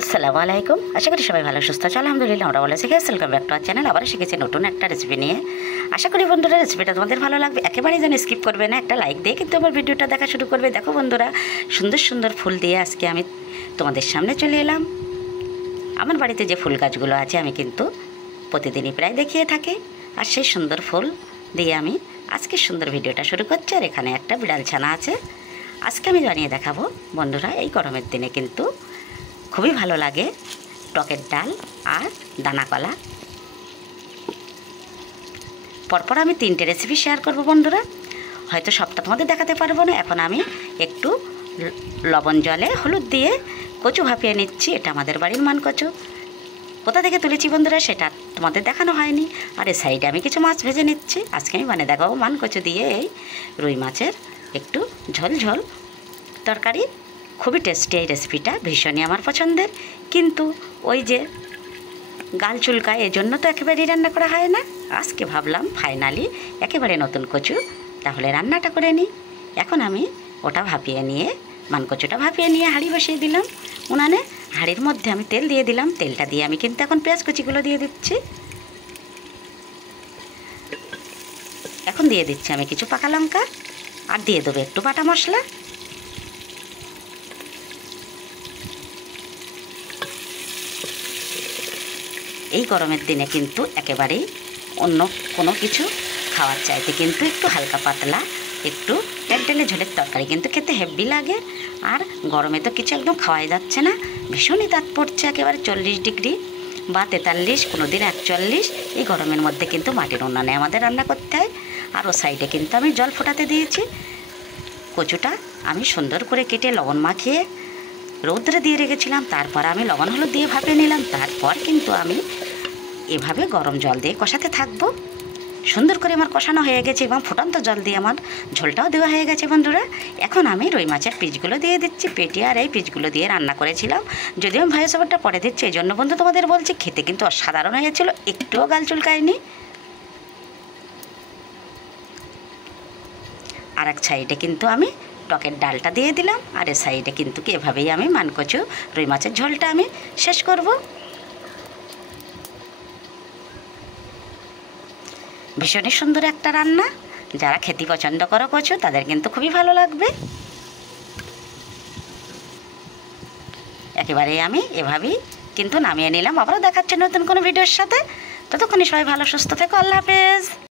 আসসালামু আলাইকুম। আশা করি সবাই ভালো সুস্থ আছে। আলহামদুলিল্লাহ আমরা ভালো আছি। Welcome back to our channel. আবার শিখেছি নতুন একটা রেসিপি নিয়ে। আশা করি বন্ধুরা রেসিপিটা তোমাদের ভালো লাগবে। একেবারেই যেন স্কিপ করবে না, একটা লাইক দিয়ে কিন্তু আমার ভিডিওটা দেখা শুরু করবে। দেখো বন্ধুরা, সুন্দর সুন্দর ফুল দিয়ে আজকে আমি তোমাদের সামনে চলে এলাম। আমার বাড়িতে যে ফুল গাছগুলো আছে আমি কিন্তু প্রতিদিনই প্রায় দেখিয়ে থাকি। আর সেই সুন্দর ফুল দিয়ে আমি আজকে সুন্দর ভিডিওটা শুরু করছি। আর এখানে একটা বিড়াল ছানা আছে। আজকে আমি বানিয়ে দেখাবো বন্ধুরা, এই গরমের দিনে কিন্তু খুবই ভালো লাগে টকের ডাল আর দানা কলা। পরপর আমি 3টে রেসিপি শেয়ার করব বন্ধুরা। হয়তো সবটা তোমাদের দেখাতে পারবো না। এখন আমি একটু লবণ জলে হলুদ দিয়ে কচু ভাপিয়ে নিচ্ছি। এটা আমাদের বাড়ির মান কচু। কোথা থেকে তুলেছি বন্ধুরা সেটা তোমাদের দেখানো হয়নি। আর এই সাইডে আমি কিছু মাছ ভেজে নিচ্ছি। আজকে আমি বানিয়ে দেখাবো মান কচু দিয়ে এই রুই মাছের একটু ঝোল ঝোল তরকারি। খুবই টেস্টি এই রেসিপিটা, ভীষণই আমার পছন্দের। কিন্তু ওই যে গাল চুলকায়, এজন্য তো একেবারেই রান্না করা হয় না। আজকে ভাবলাম ফাইনালি একেবারে নতুন কচু, তাহলে রান্নাটা করে নিই। এখন আমি ওটা ভাপিয়ে নিয়ে মানকচুটা ভাপিয়ে নিয়ে হাঁড়ি বসিয়ে দিলাম উনানে। হাঁড়ির মধ্যে আমি তেল দিয়ে দিলাম। তেলটা দিয়ে আমি কিন্তু এখন পেঁয়াজ কুচিগুলো দিয়ে দিচ্ছি। এখন দিয়ে দিচ্ছি আমি কিছু পাকা লঙ্কা, আর দিয়ে দেবো একটু বাটা মশলা। এই গরমের দিনে কিন্তু একেবারেই অন্য কোনো কিছু খাওয়ার চাইতে কিন্তু একটু হালকা পাতলা একটু একডালে ঝোলের তরকারি কিন্তু খেতে হেভি লাগে। আর গরমে তো কিছু একদম খাওয়াই যাচ্ছে না, ভীষণই তাপ পড়ছে। একেবারে 40 ডিগ্রি বা 43, কোনো দিন 41। এই গরমের মধ্যে কিন্তু মাটির উনানে আমাদের রান্না করতে হয়। আর ও সাইডে কিন্তু আমি জল ফোটাতে দিয়েছি। কচুটা আমি সুন্দর করে কেটে লবণ মাখিয়ে রৌদ্রে দিয়ে রেখেছিলাম। তারপর আমি লবণ হলুদ দিয়ে ভাপিয়ে নিলাম। তারপর কিন্তু আমি এভাবে গরম জল দিয়ে কষাতে থাকবো। সুন্দর করে আমার কষানো হয়ে গেছে এবং ফুটন্ত জল দিয়ে আমার ঝোলটাও দেওয়া হয়ে গেছে বন্ধুরা। এখন আমি রুই মাছের পিসগুলো দিয়ে দিচ্ছি। পেটি আর এই পিসগুলো দিয়ে রান্না করেছিলাম, যদিও আমি ভয়েস ওভারটা পরে দিচ্ছি। এই জন্য বন্ধু তোমাদের বলছি, খেতে কিন্তু অসাধারণ হয়েছিল, একটুও গাল চুলকায়নি। আর এক সাইডে কিন্তু আমি টকের ডালটা দিয়ে দিলাম। আর এ সাইডে কিন্তু এভাবেই আমি মানকচু রুই মাছের ঝোলটা আমি শেষ করব। ভীষণই সুন্দর একটা রান্না। যারা খেতে পছন্দ করো কচু তাদের কিন্তু খুবই ভালো লাগবে। একেবারেই আমি এভাবেই কিন্তু নামিয়ে নিলাম। আবারও দেখাচ্ছি নতুন কোনো ভিডিওর সাথে। ততক্ষণই সবাই ভালো সুস্থ থেকো। আল্লাহ হাফেজ।